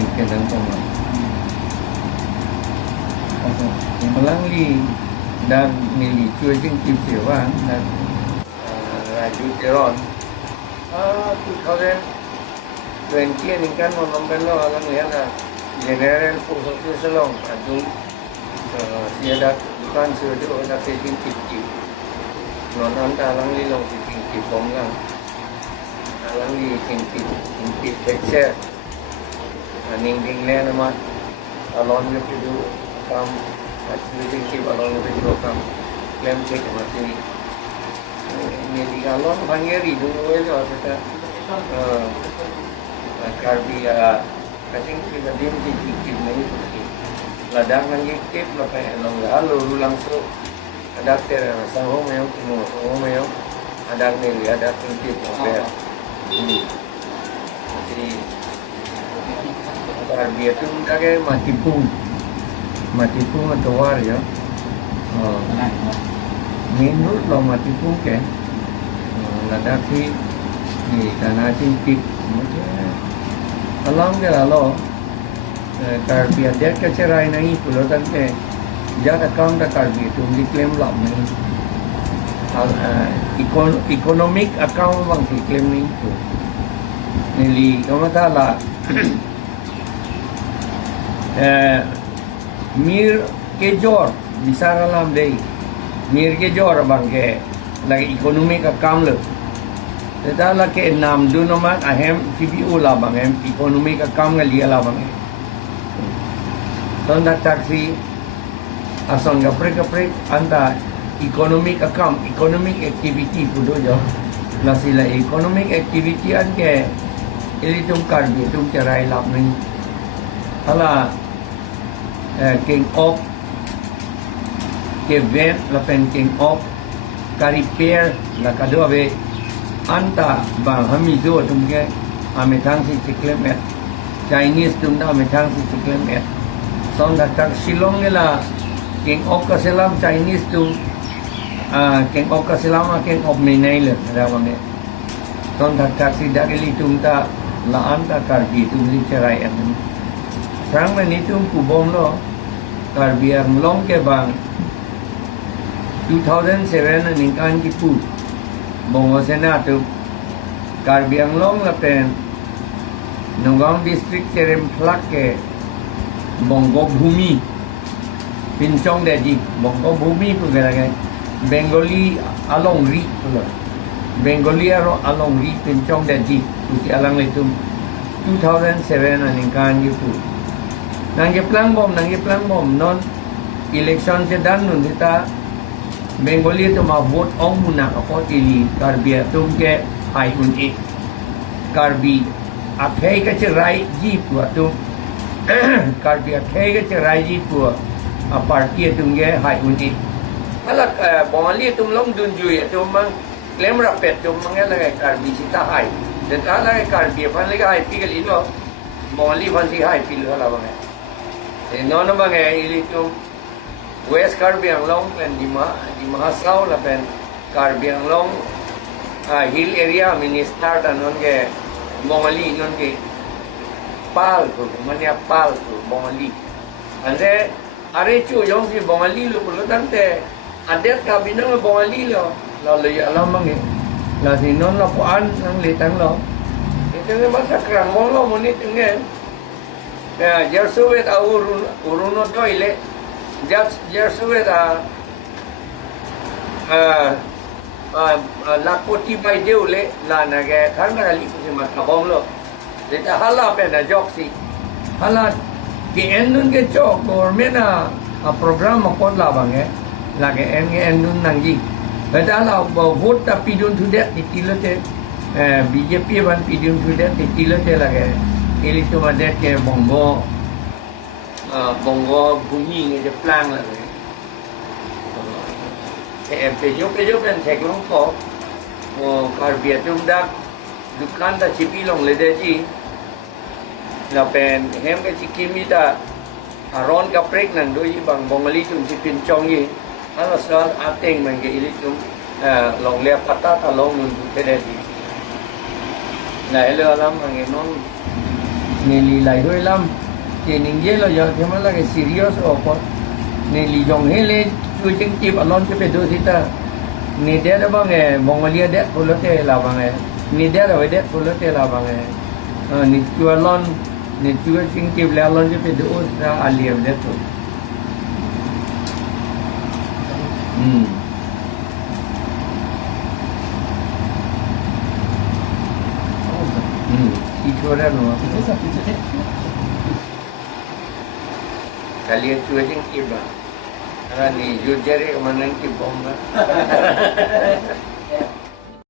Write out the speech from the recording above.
yang kedang pemang. Malang li dan mili cuy jeng kip sewan dan raju teron. 2020 ni kan nombor lo alang lihat general posisi selong adung siada bukan sudah ada setting kip. Nonan alang li long setting kip pomlang. Alang li setting kip texture. Ning le nama alon le pidu kam setting kip alon le pidu kam claim check masih ni di alon bangeri dulu itu ada karbia kasing kita dim di kip ni ladang nangi kip pakai long lalu langsung ada ter sang homeong timo homeong ada ni ada kip pakai jadi karbia tu kayak mati pun atau war ya menurut lo mati pun ke ladang si ni tanah cingkip alam ke lalu karbia dia kecerai nangi pulau tante jada kaum dah karbia tu diklaim lap ni economic account bang diklaim ni tu nili kamu tahu lah mir kejor bisa dalam day mir kejor bang ke lagi economic account le tetapi ke enam dua nama ahem CBO lah bang ahem economic account ngali lah bang tanda taksi asal gaprek anda economic account economic activity pudo jo lasila economic activity an ke ili tum karbi tum cerai lap ni hala king of ke ven la pen king of repair la kadua be anta bang hamizo tum ke ametang si ciklemet Chinese tum na ametang si ciklemet son da tak silong la king of ka selam Chinese tum king of ka selam king of menai le ada bang son da tak si dagili tum ta la anta karbi tum li cerai an sang ni tum kubom lo karbi ang long ke bang 2007 ni kan ki pu bongo sena tu karbi ang long la pen Nonggang district serem plak ke bongo bhumi pincong deji bongo bhumi pu gala Bengali along ri pula Bengali along ri pincong deji tu si alang letum 2007 ni kan ki pu nangge plang bom non election se dan nun kita Bengali tu ma vote ong muna apa ili karbi tum ke ai un e karbi akhai ke cerai ji pu tu karbi akhai ke cerai ji pu a parti tum ke hai un e ala Bengali tum long dun ju ya tum mang lem rapet tum mang la karbi sita hai dan ala karbi pan le hai pi ke li lo Bengali pan si hai pi lo la bang nono bang ili tum West Karbi Anglong dan di Mahasau lah pen Karbi Anglong hill area minister dan non ke Bengali non ke pal tu mana pal tu Bengali ande are cu yang si Bengali lu perlu tante adet kabina Bengali lo lalu ya alam bang la si non la puan nang litang lo itu ni masa kerang lo menit enggak ya jersuet uruno toilet jersuet lakoti bai deu le la na ge kan na li si ma kabong lo de ta hala pe na jok si hala ke endun ke jok government a program ko la bang la ke endun nang ji da la vote ta pidun tu det ti tilote BJP ban pidun tu det ti tilote la ke ili tu ma det ke bongo bumi ni je plan la pejo pen thek long ko Karbi tum dak dukan ta chipi long le de ji la pen hem ke chikimi ta aron ka prek nan do yi bang Bengali tum chipin chong yi ala sal ateng man ke ili tum long le pata ta long nun te de ji la ele alam nge non Neli lai hoi lam ke ning ye lo yo ke ma la ke serious o ko neli jong hele chu jing ki alon ke be do sita ni de da bang e mongolia de ko lo te la bang e ni de da de ko lo te la bang e ni chu alon ni chu jing ki la alon ke be do sa aliam de to Itulah no. Kalian cuci kiba. Ada ni jujur mana kibomba.